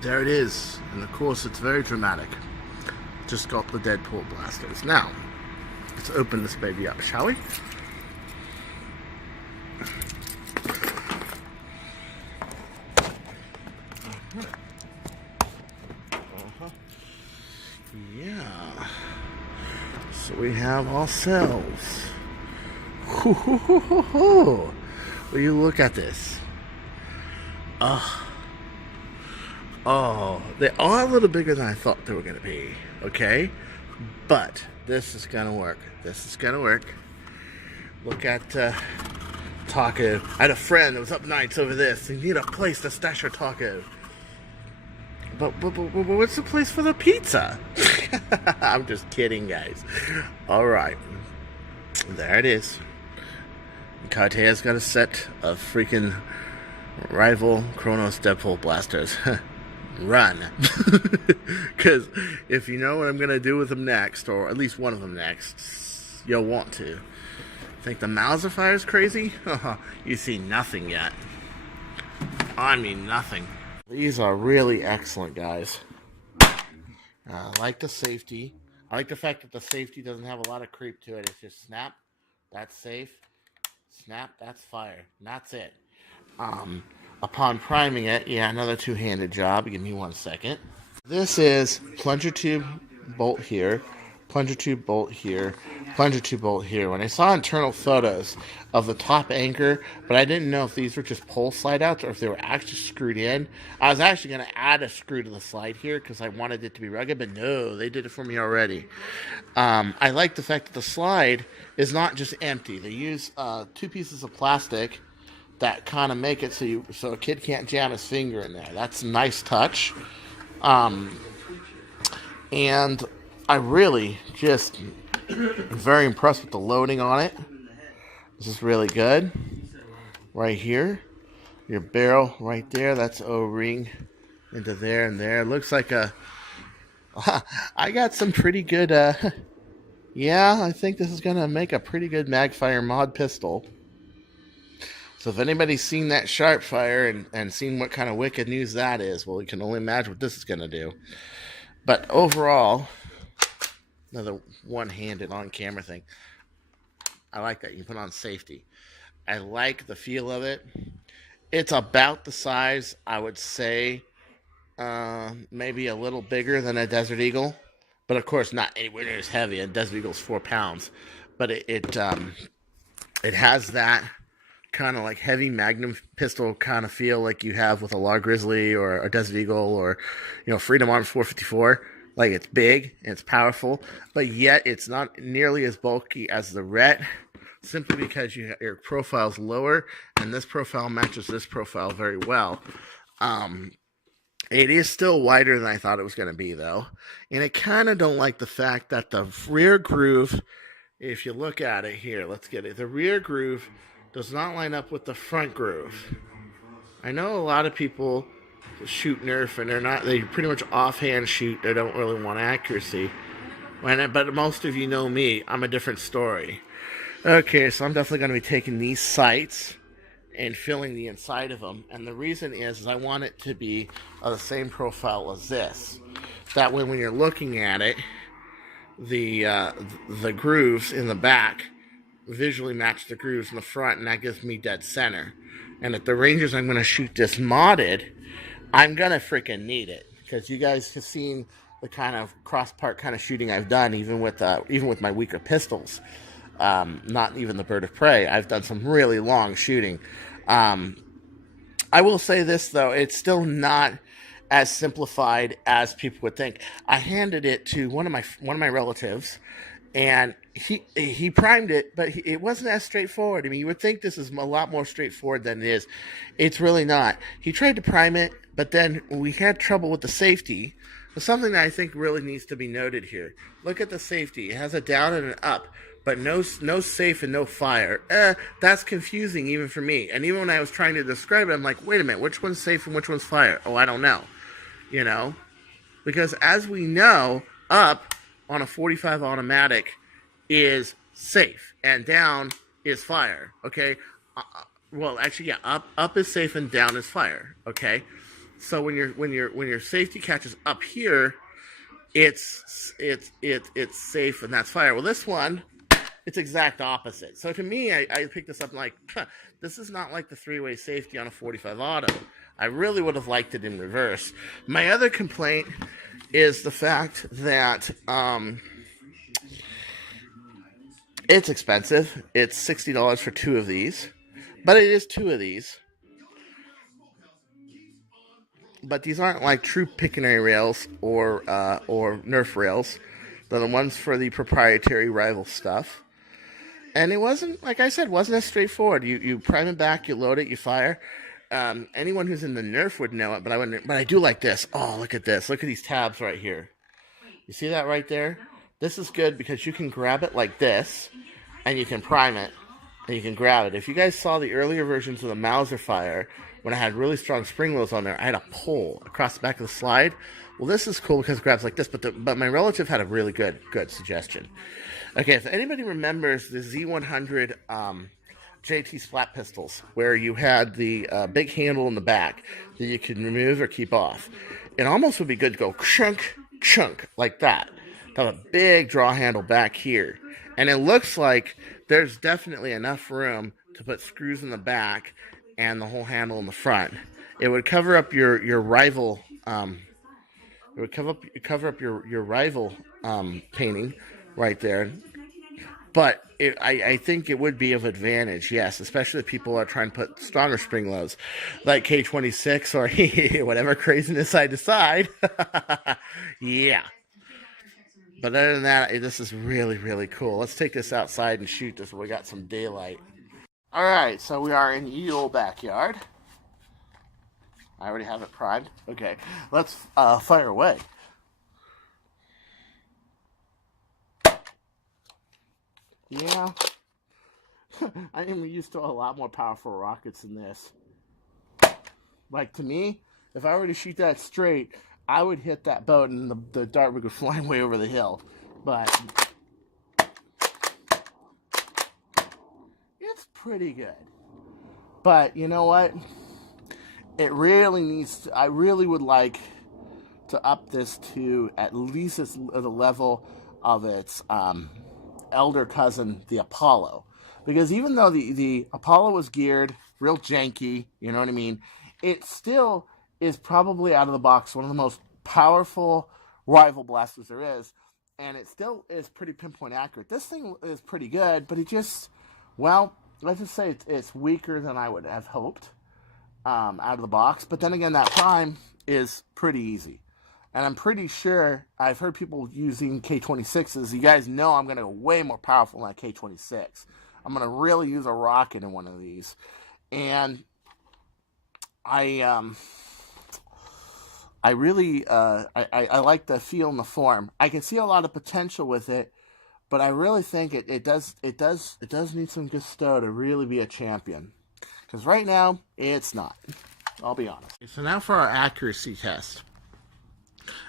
There it is. And of course, it's very dramatic. Just got the Deadpool blasters. Now, let's open this baby up, shall we? Yeah. So we have ourselves. Will you look at this? Oh, they are a little bigger than I thought they were going to be, okay? But this is going to work. This is going to work. Look at taco. I had a friend that was up nights over this. You need a place to stash your taco. But what's the place for the pizza? I'm just kidding, guys. All right. There it is. Cartea's got a set of freaking rival Kronos Deadpool blasters. Run. Because if you know what I'm going to do with them next, or at least one of them next, you'll want to. Think the Mauser fire is crazy? You see nothing yet. I mean nothing. These are really excellent, guys. I like the safety. I like the fact that the safety doesn't have a lot of creep to it. It's just snap, that's safe. Snap, that's fire. And that's it. Upon priming it, yeah, another two-handed job. Give me 1 second. This is plunger tube bolt here, plunger tube bolt here, plunger tube bolt here. When I saw internal photos of the top anchor, but I didn't know if these were just pole slide outs or if they were actually screwed in. I was actually going to add a screw to the slide here because I wanted it to be rugged, but no, they did it for me already. I like the fact that the slide is not just empty. They use 2 pieces of plastic that kind of make it so a kid can't jam his finger in there. That's a nice touch. And I really just very impressed with the loading on it. This is really good. Right here. Your barrel right there. That's O-ring into there and there. It looks like I got some pretty good, yeah, I think this is going to make a pretty good Magfire mod pistol. So if anybody's seen that Sharpfire and seen what kind of wicked news that is, well, you can only imagine what this is going to do. But overall, another one-handed on-camera thing. I like that. You can put on safety. I like the feel of it. It's about the size, I would say, maybe a little bigger than a Desert Eagle. But, of course, not anywhere near as heavy. A Desert Eagle's 4 pounds. But it has that kind of like heavy Magnum pistol kind of feel like you have with a Law Grizzly or a Desert Eagle or, Freedom Arms 454. Like, it's big and it's powerful, but yet it's not nearly as bulky as the Ret, simply because your profile's lower, and this profile matches this profile very well. It is still wider than I thought it was going to be, though, and I kind of don't like the fact that the rear groove, if you look at it here, let's get it, the rear groove does not line up with the front groove. I know a lot of people shoot Nerf and they pretty much offhand shoot. They don't really want accuracy. But most of you know me. I'm a different story. Okay, so I'm definitely going to be taking these sights and filling the inside of them. And the reason is I want it to be the same profile as this. That way when you're looking at it, the grooves in the back visually match the grooves in the front, and that gives me dead center. And at the ranges I'm going to shoot this modded, I'm going to freaking need it. Because you guys have seen the kind of cross-part kind of shooting I've done, even with my weaker pistols. Not even the Bird of Prey. I've done some really long shooting. I will say this, though. It's still not as simplified as people would think. I handed it to one of my relatives, and he primed it, but it wasn't as straightforward. I mean, you would think this is a lot more straightforward than it is. It's really not. He tried to prime it, but then we had trouble with the safety. But something that I think really needs to be noted here. Look at the safety. It has a down and an up, but no safe and no fire. That's confusing even for me. And even when I was trying to describe it, I'm like, wait a minute, which one's safe and which one's fire? Oh, I don't know. Because as we know, up on a 45 automatic is safe, and down is fire, okay? Well, actually, yeah, up is safe and down is fire, okay? So when your safety catch is up here, it's safe and that's fire. Well, this one, it's exact opposite. So to me, I picked this up like, this is not like the three-way safety on a 45 auto. I really would have liked it in reverse. My other complaint is the fact that it's expensive. It's $60 for two of these, but it is two of these. But these aren't like true Pictionary rails or Nerf rails. They're the ones for the proprietary rival stuff. And it wasn't, like I said, wasn't as straightforward. You prime it back, you load it, you fire. Anyone who's in the Nerf would know it, but I do like this. Oh, look at this. Look at these tabs right here. You see that right there? This is good because you can grab it like this, and you can prime it, and you can grab it. If you guys saw the earlier versions of the Mauser Fire, when I had really strong spring wheels on there, I had a pull across the back of the slide. Well, this is cool because it grabs like this, but my relative had a really good suggestion. Okay, if anybody remembers the Z100 JT splat pistols, where you had the big handle in the back that you could remove or keep off, it almost would be good to go chunk, chunk, like that. Have a big draw handle back here. And it looks like there's definitely enough room to put screws in the back and the whole handle in the front. It would cover up your rival. It would cover up your rival painting right there. But I think it would be of advantage, yes, especially if people are trying to put stronger spring loads, like K26 or whatever craziness I decide. Yeah. But other than that, this is really, really cool. Let's take this outside and shoot this when we got some daylight. All right, so we are in the old backyard. I already have it primed. Okay, let's fire away. Yeah, I am used to a lot more powerful rockets than this. Like, to me, if I were to shoot that straight, I would hit that boat and the dart would go flying way over the hill. But it's pretty good. But you know what? It really needs to, I really would like to up this to at least the level of its elder cousin, the Apollo. Because even though the Apollo was geared real janky, you know what I mean, it still is probably out of the box one of the most powerful rival blasters there is, and it still is pretty pinpoint accurate. This thing is pretty good, but it just, well, let's just say it's weaker than I would have hoped out of the box. But then again, that prime is pretty easy. And I'm pretty sure I've heard people using K26s. You guys know I'm going to go way more powerful than that K26. I'm going to really use a rocket in one of these. And I really like the feel and the form. I can see a lot of potential with it, but I really think it does need some gusto to really be a champion. Because right now, it's not. I'll be honest. So now for our accuracy test.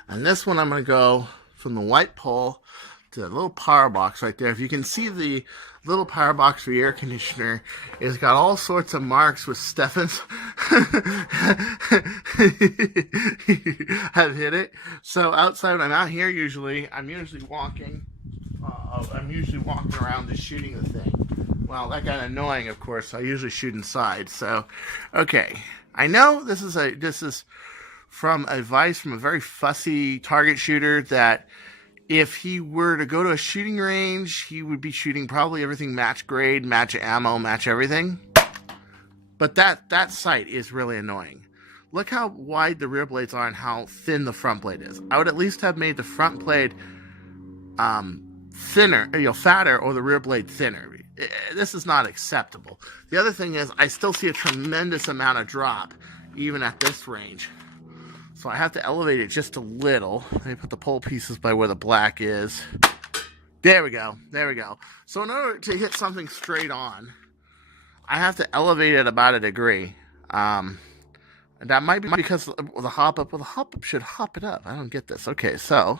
And this one I'm going to go from the white pole to the little power box right there. If you can see the little power box for your air conditioner, it's got all sorts of marks with Stephens have hit it. So outside when I'm out here I'm usually walking around just shooting the thing. Well, that got annoying, of course, so I usually shoot inside. So, okay. I know this is from advice from a very fussy target shooter that if he were to go to a shooting range, he would be shooting probably everything match grade, match ammo, match everything. But that sight is really annoying. Look how wide the rear blades are and how thin the front blade is. I would at least have made the front blade thinner, fatter, or the rear blade thinner. This is not acceptable. The other thing is I still see a tremendous amount of drop even at this range. So I have to elevate it just a little. Let me put the pole pieces by where the black is. There we go. There we go. So in order to hit something straight on, I have to elevate it about a degree. And that might be because the hop up. Well, the hop up should hop it up. I don't get this. Okay, so.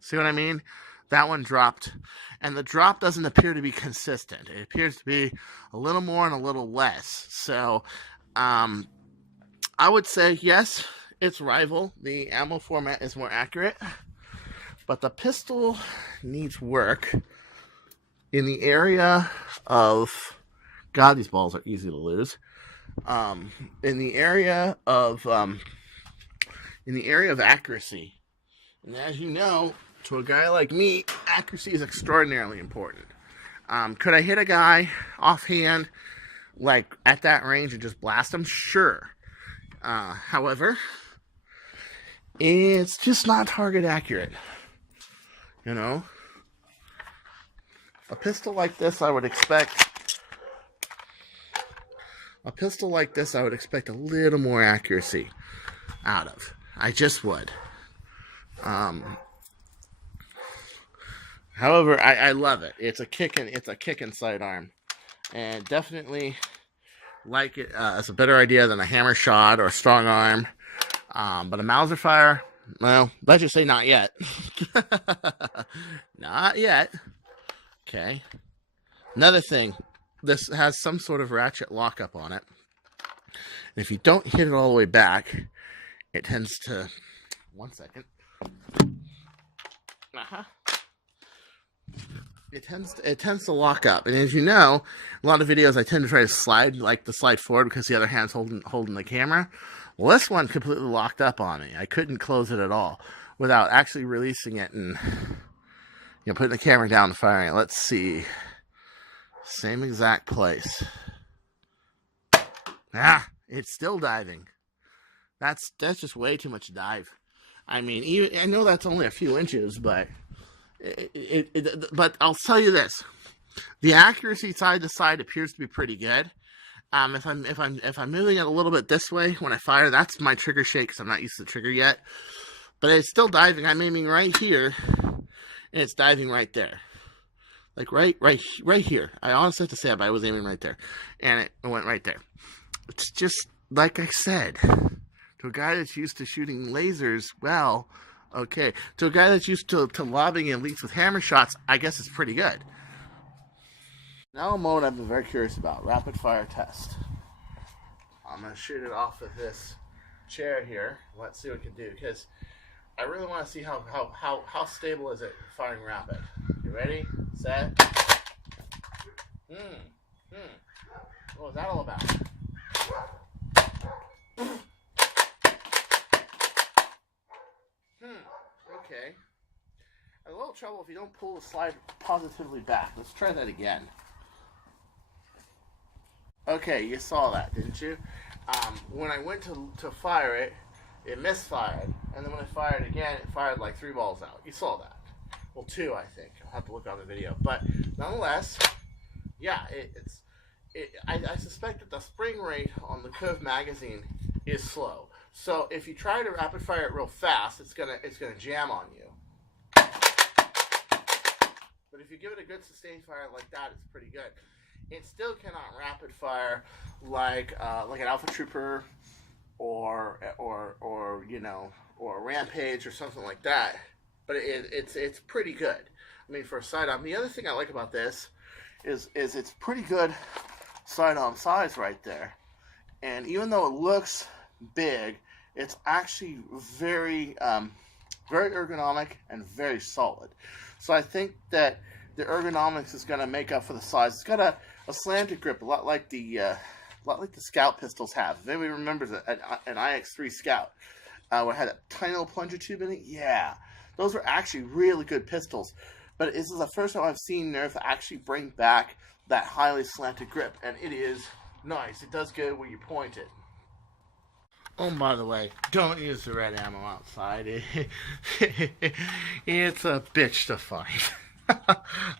See what I mean? That one dropped. And the drop doesn't appear to be consistent. It appears to be a little more and a little less. So, I would say yes, its rival. The ammo format is more accurate, but the pistol needs work in the area of, God, these balls are easy to lose. In the area of accuracy, and as you know, to a guy like me, accuracy is extraordinarily important. Could I hit a guy offhand, like at that range, and just blast him? Sure. However, it's just not target accurate. You know, a pistol like this, I would expect. A pistol like this, I would expect a little more accuracy out of. I just would. However, I love it. It's a kicking sidearm, and definitely like it. It's a better idea than a hammer shot or a strong arm. But a Mauser fire, well, let's just say not yet. Not yet. Okay. Another thing, this has some sort of ratchet lockup on it. And if you don't hit it all the way back, it tends to... One second. It tends to lock up. And as you know, a lot of videos I tend to try to slide forward because the other hand's holding the camera. Well, this one completely locked up on me. I couldn't close it at all without actually releasing it and putting the camera down and firing it. Let's see. Same exact place. It's still diving. That's just way too much dive. I mean, I know that's only a few inches, but but I'll tell you this: the accuracy side to side appears to be pretty good. If I'm moving it a little bit this way when I fire, that's my trigger shake because I'm not used to the trigger yet. But it's still diving. I'm aiming right here, and it's diving right there, like right here. I honestly have to say it, but I was aiming right there, and it went right there. It's just like I said, to a guy that's used to shooting lasers, well, okay. To a guy that's used to lobbing elites with hammer shots, I guess it's pretty good. Now a mode I've been very curious about, rapid fire test. I'm going to shoot it off of this chair here. Let's see what it can do, because I really want to see how stable is it firing rapid. You ready? Set. What was that all about? Okay. A little trouble if you don't pull the slide positively back. Let's try that again. Okay, you saw that, didn't you? When I went to fire it, it misfired. And then when I fired again, it fired like 3 balls out. You saw that. Well, 2, I think. I'll have to look on the video. But nonetheless, yeah, I suspect that the spring rate on the Cove magazine is slow. So if you try to rapid fire it real fast, it's gonna jam on you. But if you give it a good sustained fire like that, it's pretty good. It still cannot rapid fire like an Alpha Trooper or a Rampage or something like that. But it's pretty good. I mean, for a sidearm. The other thing I like about this is it's pretty good sidearm size right there. And even though it looks big, it's actually very very ergonomic and very solid. So I think that the ergonomics is going to make up for the size. It's got a slanted grip, a lot like the Scout pistols have. If anybody remembers an IX-3 Scout, where it had a tiny little plunger tube in it, yeah, those were actually really good pistols. But this is the first time I've seen Nerf actually bring back that highly slanted grip, and it is nice. It does good where you point it. Oh, by the way, don't use the red ammo outside. It's a bitch to find.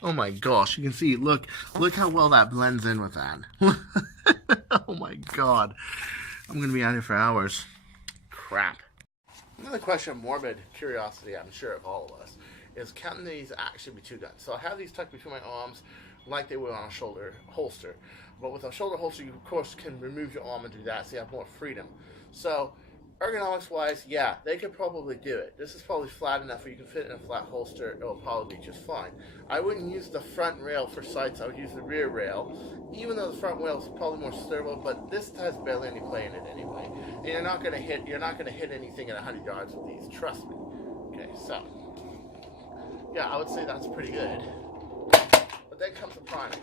Oh my gosh, you can see, look how well that blends in with that. Oh my god. I'm going to be out here for hours. Crap. Another question of morbid curiosity, I'm sure, of all of us, is can these actually be 2 guns? So I have these tucked between my arms like they would on a shoulder holster. But with a shoulder holster, you of course can remove your arm and do that, so you have more freedom. So ergonomics-wise, yeah, they could probably do it. This is probably flat enough where you can fit in a flat holster. It'll probably be just fine. I wouldn't use the front rail for sights. I would use the rear rail, even though the front rail is probably more sturdy. But this has barely any play in it anyway. And you're not gonna hit anything at 100 yards with these. Trust me. Okay, so yeah, I would say that's pretty good. But then comes the priming.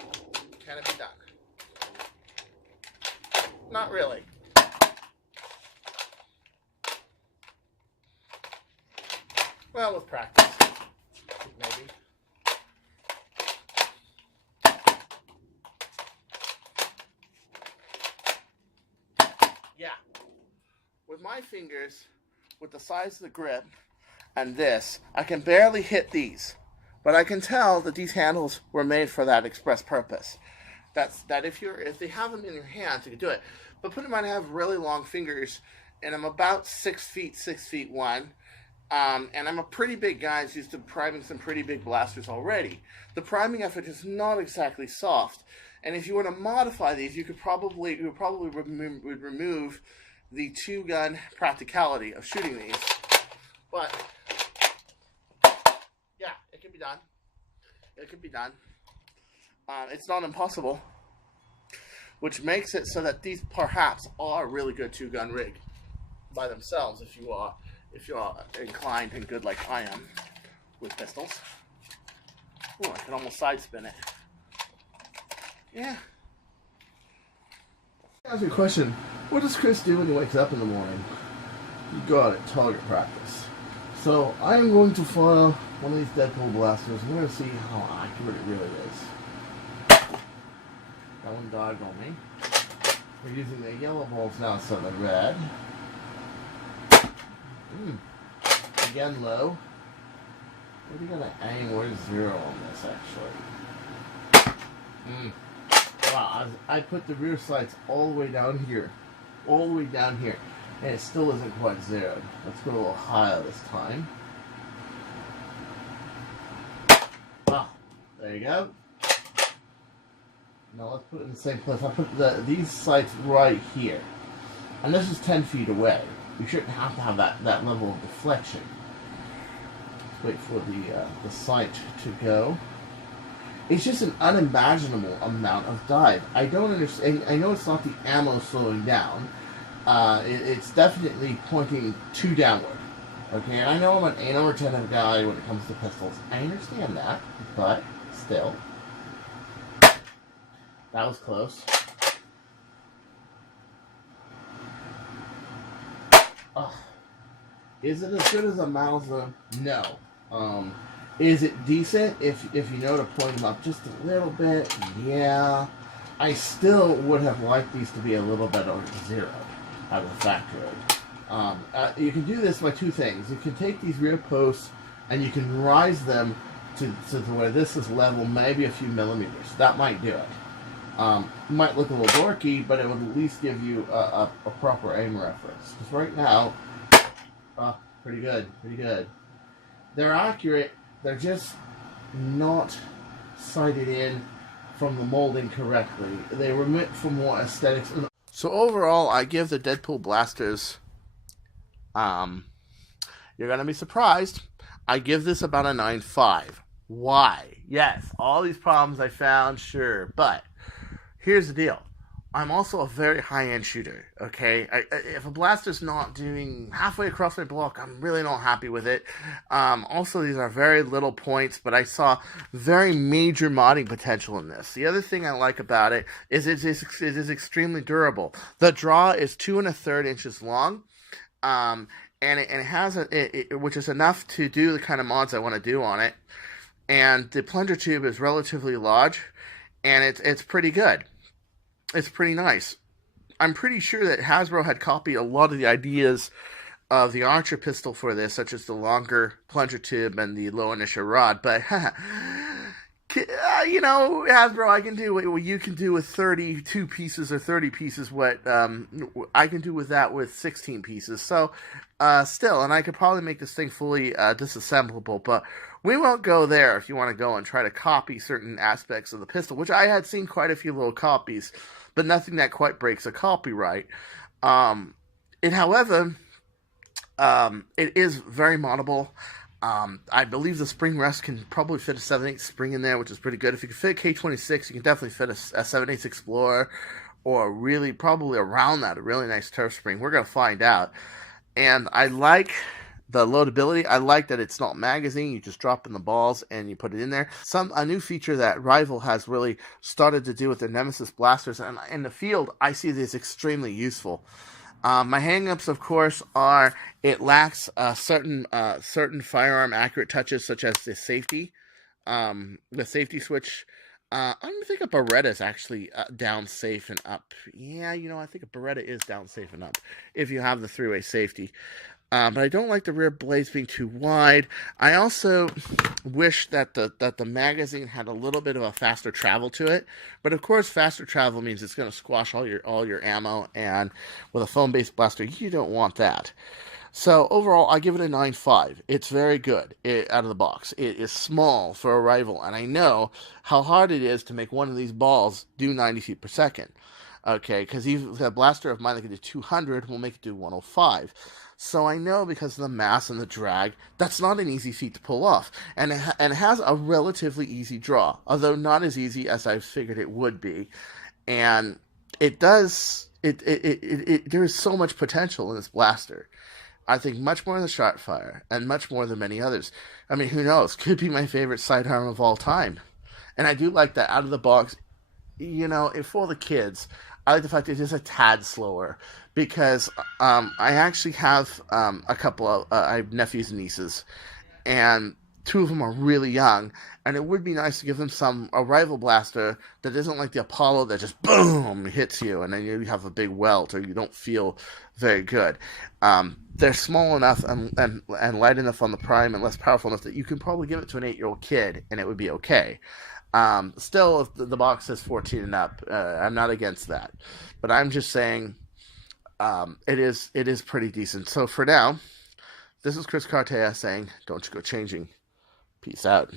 Can it be done? Not really. Well, with practice, maybe. Yeah. With my fingers, with the size of the grip and this, I can barely hit these. But I can tell that these handles were made for that express purpose. That if they have them in your hands, you can do it. But put in mind, I have really long fingers, and I'm about 6 feet, 6'1". And I'm a pretty big guy. I'm used to priming some pretty big blasters already. The priming effort is not exactly soft, and if you were to modify these, you would probably remove the two-gun practicality of shooting these. But yeah, it can be done. It can be done. It's not impossible, which makes it so that these perhaps are a really good two-gun rig by themselves if you are inclined and good like I am with pistols. Oh, I can almost side spin it. Yeah. Ask you a question. What does Chris do when he wakes up in the morning? You got it, target practice. So I am going to fire one of these Deadpool blasters. I'm going to see how accurate it really is. That one died on me. We're using the yellow balls now instead of the red. Again low. We're going to aim. Where's 0 on this actually? Wow, I put the rear sights all the way down here. All the way down here. And it still isn't quite zeroed. Let's go a little higher this time. Ah, there you go. Now let's put it in the same place. I put these sights right here. And this is 10 feet away. You shouldn't have to have that level of deflection. Let's wait for the sight to go. It's just an unimaginable amount of dive. I don't understand. I know it's not the ammo slowing down. It's definitely pointing to downward. Okay, and I know I'm an anal retentive guy when it comes to pistols. I understand that, but still. That was close. Is it as good as a Mauser? No. Is it decent if you know to point them up just a little bit? Yeah. I still would have liked these to be a little better zeroed out of the factory. You can do this by two things. You can take these rear posts and you can rise them to where this is level, maybe a few millimeters. That might do it. Might look a little dorky, but it would at least give you a proper aim reference. Because right now, pretty good, pretty good. They're accurate, they're just not sighted in from the molding correctly. They were meant for more aesthetics. So overall, I give the Deadpool blasters, you're going to be surprised, I give this about a 9.5. Why? Yes, all these problems I found, sure, but here's the deal. I'm also a very high-end shooter, okay? If a blaster's not doing halfway across my block, I'm really not happy with it. Also, these are very little points, but I saw very major modding potential in this. The other thing I like about it is it is extremely durable. The draw is 2 1/3 inches long, and it has which is enough to do the kind of mods I want to do on it. And the plunger tube is relatively large, and it's pretty good. It's pretty nice. I'm pretty sure that Hasbro had copied a lot of the ideas of the Archer pistol for this, such as the longer plunger tube and the low initial rod, but, you know, Hasbro, I can do what you can do with 32 pieces or 30 pieces, what I can do with that with 16 pieces, so, still, and I could probably make this thing fully disassemblable, but we won't go there if you want to go and try to copy certain aspects of the pistol, which I had seen quite a few little copies, but nothing that quite breaks a copyright. It, however, It is very moddable. I believe the spring rest can probably fit a 7/8 spring in there, which is pretty good. If you can fit a K26, you can definitely fit a 7/8 Explorer, or really probably around that, a really nice turf spring. We're going to find out. And I like the loadability. I like that it's not magazine. You just drop in the balls and you put it in there. A new feature that Rival has really started to do with their Nemesis blasters, and in the field, I see this extremely useful. My hangups, of course, are it lacks certain firearm accurate touches, such as the safety switch. I don't think a Beretta is actually down safe and up. Yeah, I think a Beretta is down safe and up if you have the three-way safety. But I don't like the rear blades being too wide. I also wish that the magazine had a little bit of a faster travel to it. But of course, faster travel means it's going to squash all your ammo, and with a foam-based blaster, you don't want that. So overall, I give it a 9.5. It's very good out of the box. It is small for a Rival, and I know how hard it is to make one of these balls do 90 feet per second. Okay, because even a blaster of mine that can do 200 will make it do 105. So I know, because of the mass and the drag, that's not an easy feat to pull off. And it has a relatively easy draw, although not as easy as I figured it would be. And it does, there is so much potential in this blaster. I think much more than the Sharpfire, and much more than many others. I mean, who knows? Could be my favorite sidearm of all time. And I do like that out of the box, for the kids, I like the fact that it is a tad slower, because I actually have a couple of I have nephews and nieces, and two of them are really young, and it would be nice to give them a Rival blaster that isn't like the Apollo that just boom hits you, and then you have a big welt, or you don't feel very good. They're small enough and light enough on the prime and less powerful enough that you can probably give it to an 8-year-old kid, and it would be okay. Still, if the box says 14 and up, I'm not against that. But I'm just saying, it is pretty decent. So for now, this is Chris Cartea saying, don't you go changing. Peace out.